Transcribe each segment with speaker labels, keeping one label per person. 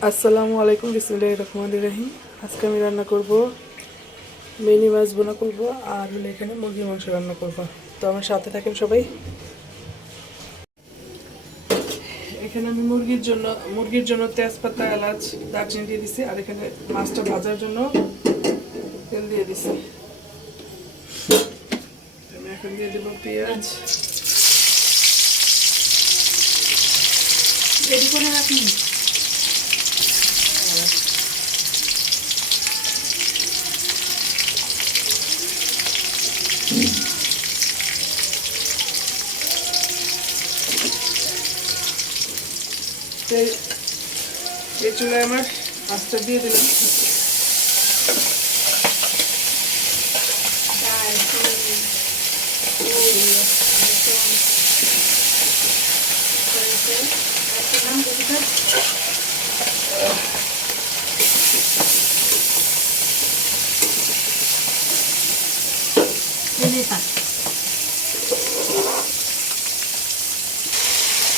Speaker 1: আসসালামু আলাইকুম বিসমুল্লাহ রহমান রহিম। আজকে আমি রান্না করব মিনি মাছ বোনা করব আর হলো এখানে মুরগির মাংস রান্না করব। তো আমার সাথে থাকেন সবাই। এখানে আমি মুরগির জন্য মুরগির জন্য তেজপাতা, এলাচ, দারচিনি দিয়ে দিছি আর এখানে মাছটা ভাজার জন্য তেল দিয়ে দিছি। আমি এখন দিয়ে দেবো পেঁয়াজ।
Speaker 2: রেডি করে রাখুন
Speaker 1: তো এই চুলায় আমার মাছটা দিয়ে দিলাম।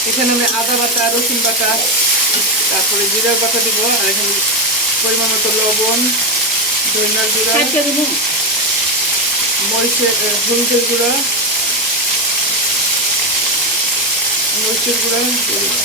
Speaker 1: এখানে আমি আদা বাটা রসুন বাটা তারপরে জিরার পাতা দিব আর এখানে পরিমাণ মতো লবণ ধনিয়ার গুঁড়া
Speaker 2: দিব
Speaker 1: মরিচের হলুদের গুঁড়া মরিচের গুঁড়া দিয়ে দিলাম।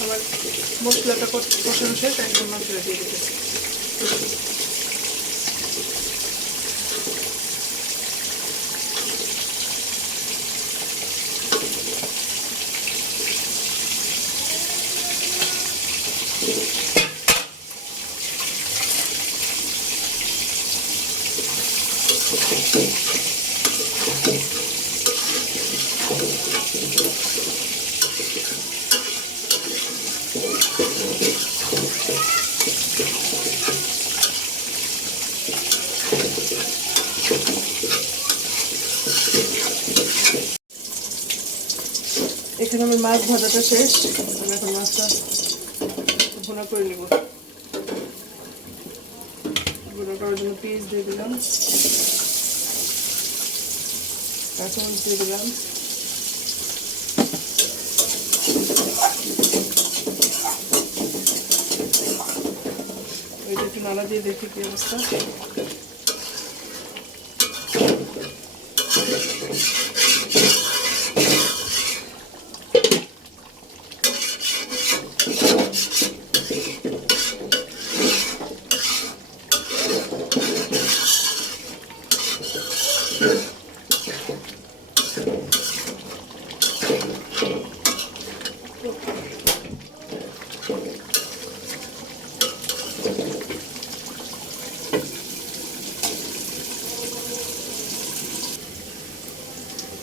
Speaker 1: আমার মশলাটা কষ- কষানো শেষ একদম মশলা দিয়ে দিতেছি এখানে আমার মাছ ভাজাটা শেষ। আমি এখন মাছটা ভুনা করে নেব। ভুনা করার জন্য পেঁয়াজ দিয়ে দিলাম। কাঁচামরিচ দিয়ে দিলাম। ওইটা একটু নাড়া দিয়ে দেখি কি অবস্থা।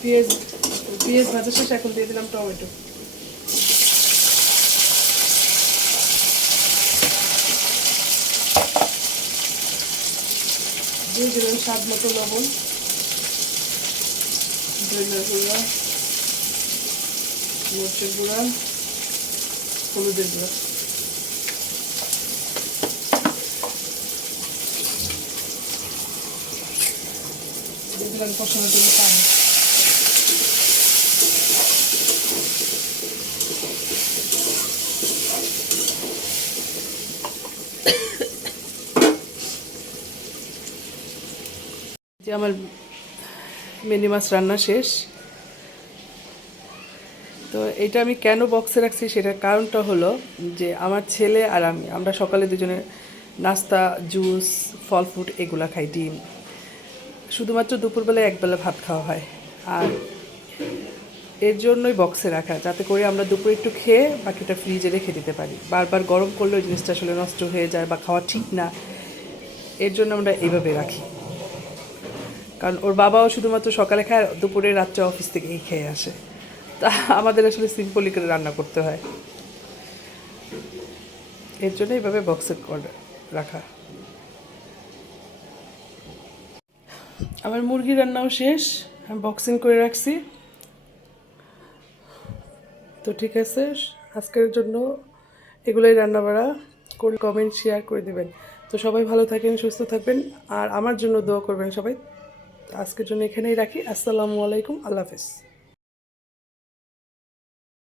Speaker 1: পেঁয়াজ পেঁয়াজ ভাজা শেষ এখন দিয়ে দিলাম টমেটো। দিয়ে দিলাম স্বাদ মতো লবণ, ধনিয়া গুঁড়া, মরিচের গুঁড়া, হলুদের গুঁড়া। দিয়ে দিলাম জন্য পানি। যে আমার মিনি মাছ রান্না শেষ। তো এটা আমি কেন বক্সে রাখছি সেটার কারণটা হলো যে আমার ছেলে আর আমি, আমরা সকালে দুজনে নাস্তা জুস ফল ফ্রুট এগুলা খাই, ডিম। শুধুমাত্র দুপুরবেলায় একবেলা ভাত খাওয়া হয়। আর এর জন্যই বক্সে রাখা, যাতে করে আমরা দুপুরে একটু খেয়ে বাকিটা ফ্রিজে রেখে দিতে পারি। বারবার গরম করলে ওই জিনিসটা আসলে নষ্ট হয়ে যায় বা খাওয়া ঠিক না। এর জন্য আমরা এইভাবে রাখি। কারণ ওর বাবাও শুধুমাত্র সকালে খায়, দুপুরে রাত্রে অফিস থেকেই খেয়ে আসে। তা আমাদের আসলে সিম্পলি করে রান্না করতে হয়। এর জন্য এইভাবে বক্সে রাখা। আমার মুরগি রান্নাও শেষ। আমি বক্সিং করে রাখছি। তো ঠিক আছে, আজকের জন্য এগুলোই রান্না বাড়া করে কমেন্ট শেয়ার করে দেবেন। তো সবাই ভালো থাকেন, সুস্থ থাকবেন, আর আমার জন্য দোয়া করবেন সবাই। আজকের জন্য এখানেই রাখি। আসসালামু আলাইকুম, আল্লাহ হাফেজ।